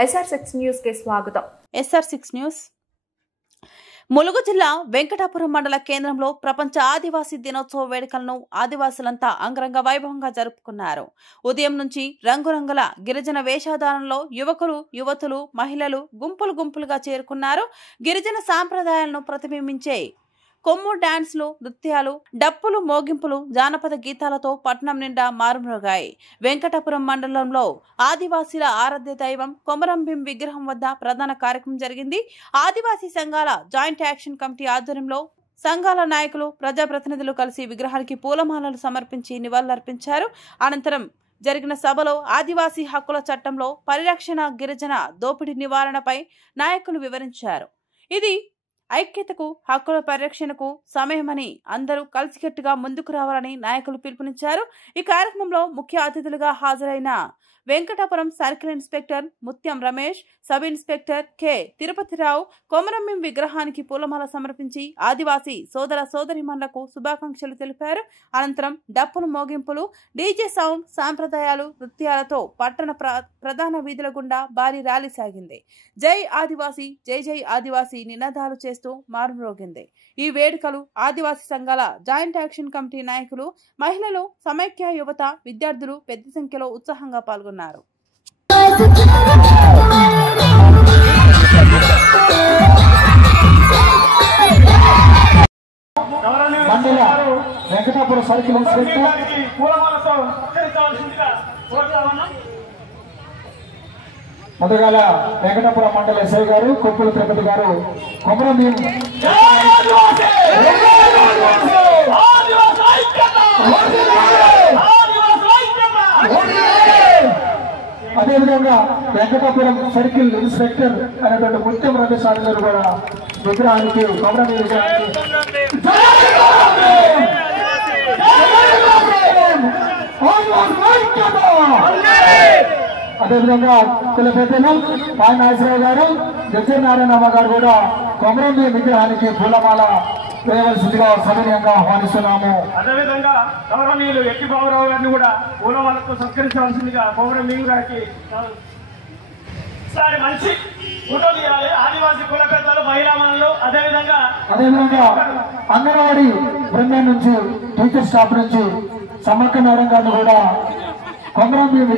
SR6 news కి స్వాగతం. SR6 news. Mulugu జిల్లా వెంకటాపురం మండల కేంద్రంలో ప్రపంచ ఆదివాసీ దినోత్సవ వేడుకలను ఆదివాసులంతా అంగరంగ వైభవంగా జరుపుకున్నారు. ఉదయం నుంచి రంగురంగుల గిరిజన వేషధారణలో యువకులు, యువతులు, మహిళలు గుంపులుగా చేరుకున్నారు. గిరిజన సాంప్రదాయాలను ప్రతిబింబించే కొమ్ము డాన్స్లు, నృత్యాలు, డప్పులు, మోగింపులు, జానపద గీతాలతో పట్టణం నిండా మారుమ్రోగాయి. వెంకటాపురం మండలంలో ఆదివాసీల ఆరాధ్య దైవం కొమరంభీం విగ్రహం వద్ద ప్రధాన కార్యక్రమం జరిగింది. ఆదివాసీ సంఘాల జాయింట్ యాక్షన్ కమిటీ ఆధ్వర్యంలో సంఘాల నాయకులు, ప్రజాప్రతినిధులు కలిసి విగ్రహానికి పూలమాలలు సమర్పించి నివాళులర్పించారు. అనంతరం జరిగిన సభలో ఆదివాసీ హక్కుల చట్టంలో పరిరక్షణ, గిరిజన దోపిడీ నివారణపై నాయకులు వివరించారు. ఇది ఐక్యతకు, హక్కుల పరిరక్షణకు సమయమని అందరూ కలిసికట్టుగా ముందుకు రావాలని నాయకులు పిలుపునిచ్చారు. ఈ కార్యక్రమంలో ముఖ్య అతిథులుగా హాజరైన Venkatapuram circle inspector Mutyam Ramesh, sub inspector K Tirupatirao Komaram Bheem విగ్రహానికి పూలమాల సమర్పించి ఆదివాసీ సోదర సోదరీమణులకు శుభాకాంక్షలు తెలిపారు. అనంతరం డప్పులు, మోగింపులు, డీజే సౌండ్, సాంప్రదాయాలు, నృత్యాలతో పట్టణ ప్రధాన వీధుల గుండా భారీ ర్యాలీ సాగింది. జై ఆదివాసీ, జై జై ఆదివాసీ నినాదాలు చేస్తూ మారుమ్రోగింది. ఈ వేడుకలు ఆదివాసీ సంఘాల జాయింట్ యాక్షన్ కమిటీ నాయకులు, మహిళలు, సమైక్య యువత, విద్యార్థులు పెద్ద సంఖ్యలో ఉత్సాహంగా పాల్గొన్నారు. వెంకటాపురం సర్కిల్ ఇన్స్పెక్టర్ మొదగాల వెంకటాపురం మండల ఎస్ఐ గారు, కొప్పుల తిరుపతి గారు కొమరంభీం అదేవిధంగా వెంకటాపురం సర్కిల్ ఇన్స్పెక్టర్ అనేటువంటి ముత్యం రమేష్ గారు కూడా విగ్రహానికి కొమరంభీం విగ్రహానికి అదేవిధంగా కుల పెద్దలు పాయ నాగేశ్వరరావు గారు, జడ్జర్ నారాయణమ్మ గారు కూడా కొమరంభీం విగ్రహానికి పూలమాల వేయవలసిందిగా సవినయంగా ఆహ్వానిస్తున్నాము. అదేవిధంగా గౌరవనీయులు ఎట్టి బాబురావు గారిని కూడా పూలమాలతో సత్కరించవలసిందిగా కొమరంభీం గారికి మంచి ఫోటో తీయాలి. ఆదివాసీ కుల పెద్దలు, మహిళా మనులు, అదేవిధంగా అంగన్వాడీ బృందం నుంచి, టీచర్ స్టాఫ్ నుంచి సమ్మక్క మేడం గారిని కూడా కొమరంభీం